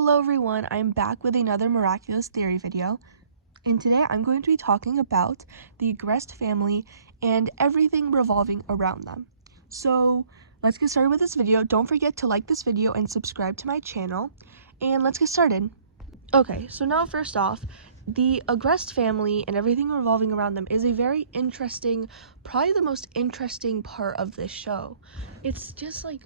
Hello everyone, I'm back with another Miraculous Theory video, and today I'm going to be talking about the Agrest family and everything revolving around them. So let's get started with this video. Don't forget to like this video and subscribe to my channel, and let's get started. Okay, so now first off, the Agrest family and everything revolving around them is a very interesting, probably the most interesting part of this show. It's just like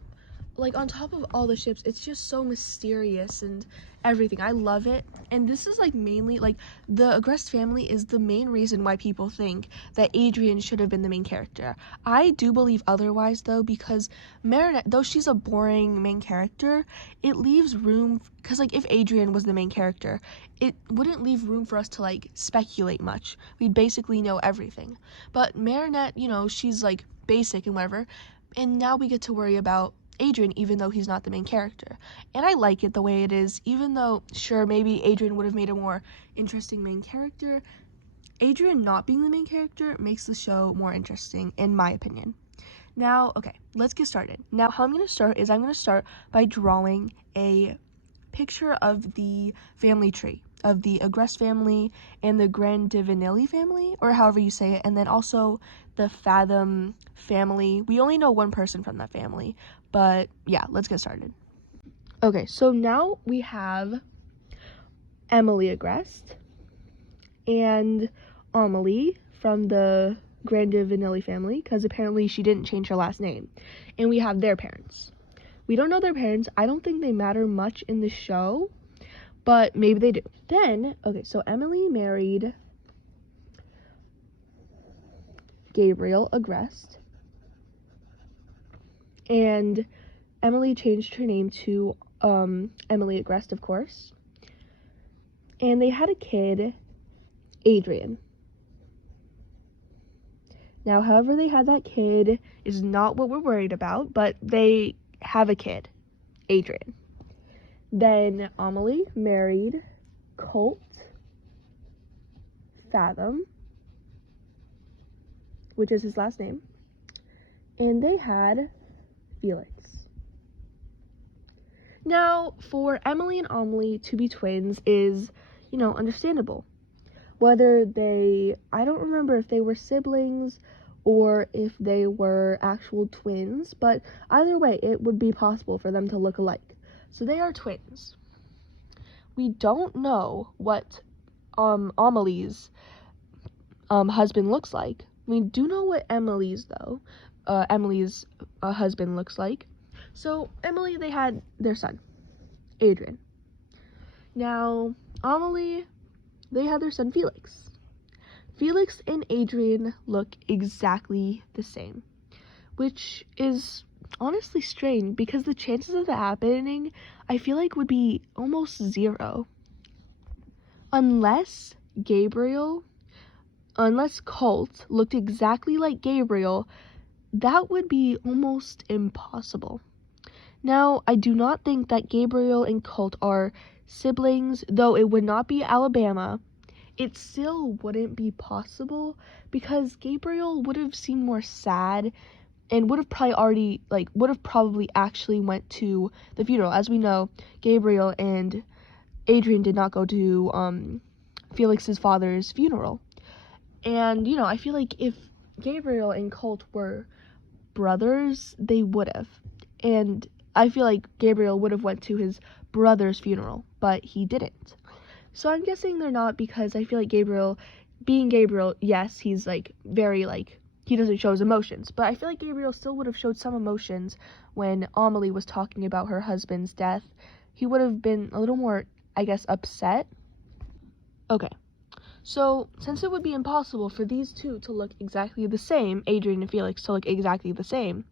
on top of all the ships, it's just so mysterious and everything. I love it. And this is like mainly like the Agrest family is the main reason why people think that Adrian should have been the main character. I do believe otherwise though, because Marinette, though she's a boring main character, it leaves room, because like if Adrian was the main character, it wouldn't leave room for us to like speculate much. We'd basically know everything. But Marinette, you know, she's like basic and whatever, and now we get to worry about Adrian, even though he's not the main character. And I like it the way it is, even though, sure, maybe Adrian would have made a more interesting main character. Adrian not being the main character makes the show more interesting, in my opinion. Now, okay, let's get started. Now, how I'm going to start is I'm going to start by drawing a picture of the family tree, of the Agrest family and the Grandivinelli family, or however you say it, and then also the Fathom family. We only know one person from that family, but yeah, let's get started. Okay, so now we have Emily Agrest and Amelie from the Grandivinelli family, because apparently she didn't change her last name, and we have their parents. We don't know their parents. I don't think they matter much in the show, but maybe they do. Then, okay, so Emily married Gabriel Agrest, and Emily changed her name to Emily Agrest, of course, and they had a kid, Adrian. Now, however they had that kid is not what we're worried about, but they have a kid, Adrian. Then Amelie married Colt Fathom, which is his last name, and they had Felix. Now, for Emily and Amelie to be twins is, you know, understandable. Whether I don't remember if they were siblings or if they were actual twins, but either way, it would be possible for them to look alike. So they are twins. We don't know what Amelie's husband looks like. We do know what Emily's husband looks like. So Emily, they had their son, Adrian. Now, Amelie, they had their son, Felix. Felix and Adrian look exactly the same, which is honestly strange because the chances of that happening, I feel like, would be almost zero. Unless Colt looked exactly like Gabriel, that would be almost impossible. Now, I do not think that Gabriel and Colt are siblings, though it would not be Alabama. It still wouldn't be possible because Gabriel would have seemed more sad and would have probably actually went to the funeral. As we know, Gabriel and Adrian did not go to Felix's father's funeral. And, you know, I feel like if Gabriel and Colt were brothers, they would have. And I feel like Gabriel would have went to his brother's funeral, but he didn't. So I'm guessing they're not, because I feel like Gabriel, being Gabriel, yes, he's like very like, he doesn't show his emotions, but I feel like Gabriel still would have showed some emotions when Amelie was talking about her husband's death. He would have been a little more, I guess, upset. Okay, so since it would be impossible for these two to look exactly the same, Adrian and Felix to look exactly the same,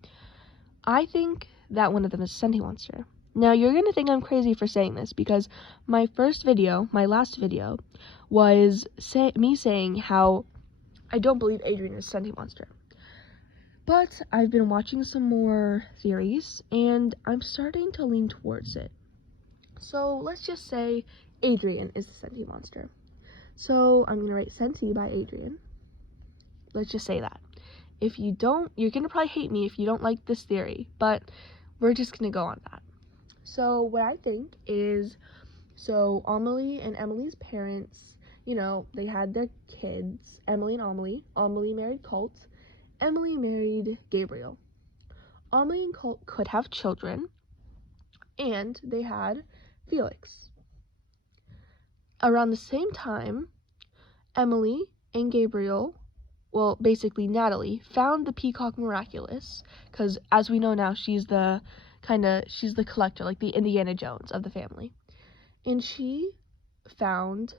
I think that one of them is a sentient monster. Now, you're going to think I'm crazy for saying this, because my last video, was me saying how I don't believe Adrian is a sentient monster. But I've been watching some more theories, and I'm starting to lean towards it. So let's just say Adrian is the sentient monster. So I'm going to write Senti by Adrian. Let's just say that. If you don't, you're going to probably hate me if you don't like this theory, but we're just going to go on that. So what I think is So Amelie and Emily's parents, they had their kids, Emily and Amelie. Amelie married Colt. Emily married Gabriel. Amelie and Colt could have children, and they had Felix. Around the same time, Emily and Gabriel, well, basically Natalie, found the Peacock Miraculous, because as we know now, she's the collector, like the Indiana Jones of the family. And she found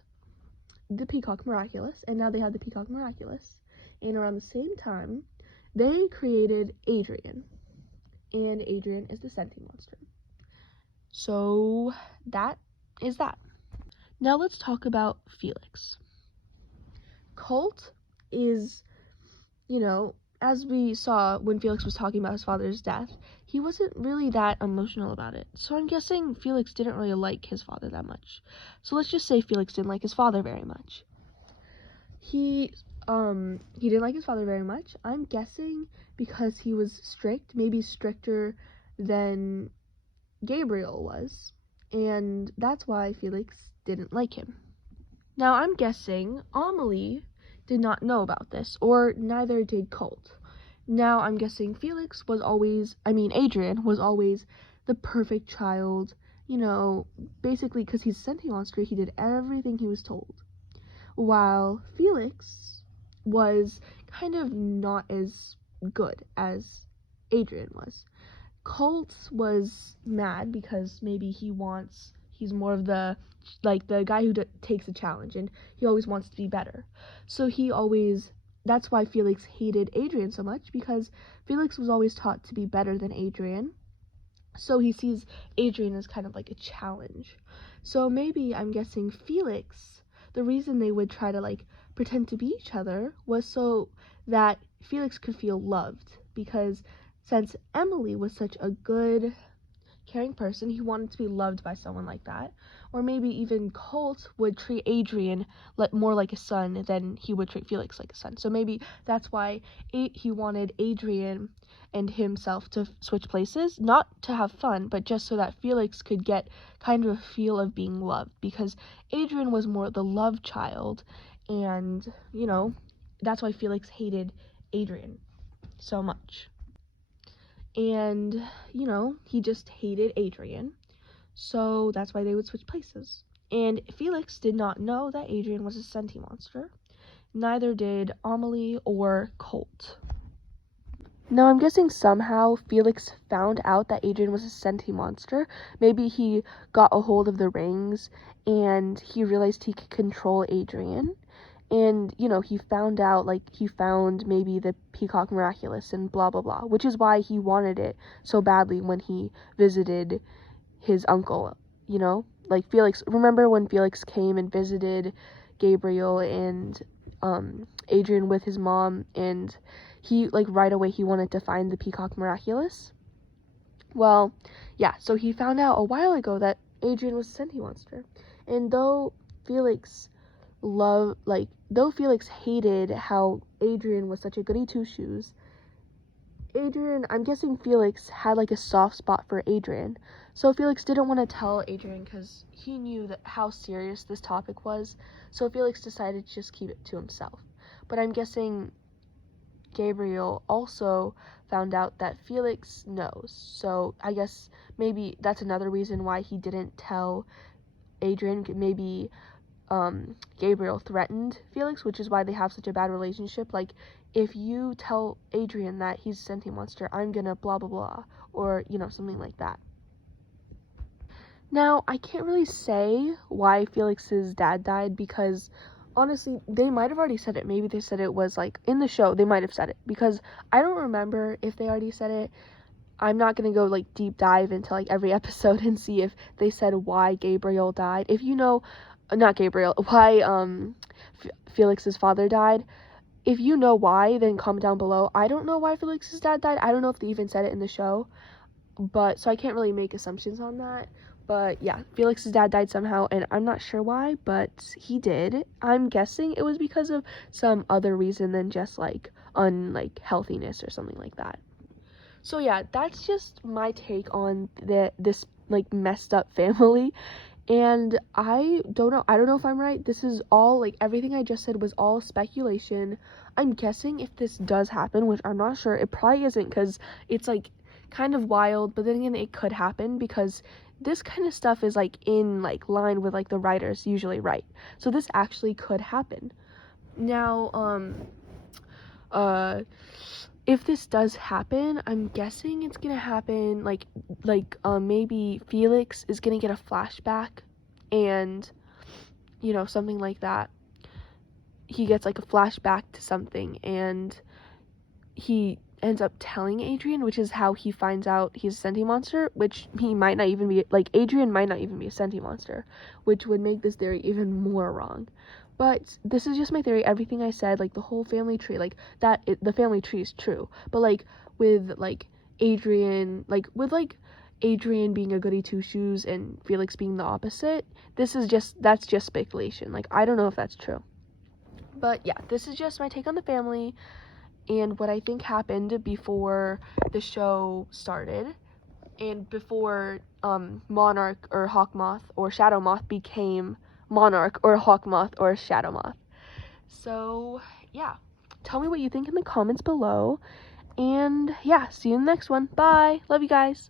the Peacock Miraculous, and now they had the Peacock Miraculous. And around the same time, they created Adrian, and Adrian is the sentient monster. So that is that. Now let's talk about Felix. Colt is, as we saw when Felix was talking about his father's death, he wasn't really that emotional about it. So I'm guessing Felix didn't really like his father that much. So let's just say Felix didn't like his father very much. He didn't like his father very much. I'm guessing because he was strict, maybe stricter than Gabriel was, and that's why Felix didn't like him. Now I'm guessing Amelie did not know about this, or neither did Colt. Now I'm guessing Adrian was always the perfect child, basically because he's a sentient monster, he did everything he was told. While Felix was kind of not as good as Adrian was. Colt was mad because maybe he's more of the guy who takes a challenge, and he always wants to be better. So that's why Felix hated Adrian so much, because Felix was always taught to be better than Adrian. So he sees Adrian as kind of like a challenge. So maybe I'm guessing Felix, the reason they would try to pretend to be each other was so that Felix could feel loved, because since Emily was such a good, caring person, he wanted to be loved by someone like that. Or maybe even Colt would treat Adrian more like a son than he would treat Felix like a son. So maybe that's why he wanted Adrian and himself to switch places, not to have fun, but just so that Felix could get kind of a feel of being loved, because Adrian was more the love child, and, that's why Felix hated Adrian so much. And, he just hated Adrian, so that's why they would switch places. And Felix did not know that Adrian was a sentient monster. Neither did Amelie or Colt. Now, I'm guessing somehow Felix found out that Adrian was a sentient monster. Maybe he got a hold of the rings, and he realized he could control Adrian. And, he found maybe the Peacock Miraculous and blah, blah, blah, which is why he wanted it so badly when he visited his uncle, Felix. Remember when Felix came and visited Gabriel and Adrian with his mom, and he, right away he wanted to find the Peacock Miraculous? Well, yeah, so he found out a while ago that Adrian was a sentient monster. And though Felix hated how Adrian was such a goody two-shoes, I'm guessing Felix had a soft spot for Adrian. So Felix didn't want to tell Adrian because he knew how serious this topic was. So Felix decided to just keep it to himself. But I'm guessing Gabriel also found out that Felix knows. So I guess maybe that's another reason why he didn't tell Adrian. Maybe Gabriel threatened Felix, which is why they have such a bad relationship. If you tell Adrian that he's a sentient monster, I'm gonna blah blah blah, or something like that. Now, I can't really say why Felix's dad died, because honestly, they might have already said it. Maybe they said it was in the show, they might have said it, because I don't remember if they already said it. I'm not gonna go deep dive into every episode and see if they said why Gabriel died. If not Gabriel, why Felix's father died. If you know why, then comment down below. I don't know why Felix's dad died. I don't know if they even said it in the show, so I can't really make assumptions on that. But yeah, Felix's dad died somehow, and I'm not sure why, but he did. I'm guessing it was because of some other reason than just unhealthiness or something like that. So yeah, that's just my take on this messed up family. And I don't know if I'm right. This is all, like, everything I just said was all speculation. I'm guessing if this does happen, which I'm not sure, it probably isn't, because it's, like, kind of wild, but then again, it could happen, because this kind of stuff is, like, in, like, line with, like, the writers usually write. So this actually could happen. Now, if this does happen, I'm guessing it's gonna happen, maybe Felix is gonna get a flashback, and, something like that. He gets, like, a flashback to something, and he ends up telling Adrian, which is how he finds out he's a sentient monster, which he might not even be, like, Adrian might not even be a sentient monster, which would make this theory even more wrong. But this is just my theory. Everything I said, like, the whole family tree, like, the family tree is true. But, like, with, like, Adrian, Adrian being a goody two-shoes and Felix being the opposite, that's just speculation. Like, I don't know if that's true. But, yeah, this is just my take on the family and what I think happened before the show started, and before Monarch or Hawkmoth or Shadow Moth became Monarch or Hawkmoth or Shadow Moth. So, yeah. Tell me what you think in the comments below. And, yeah, see you in the next one. Bye. Love you guys.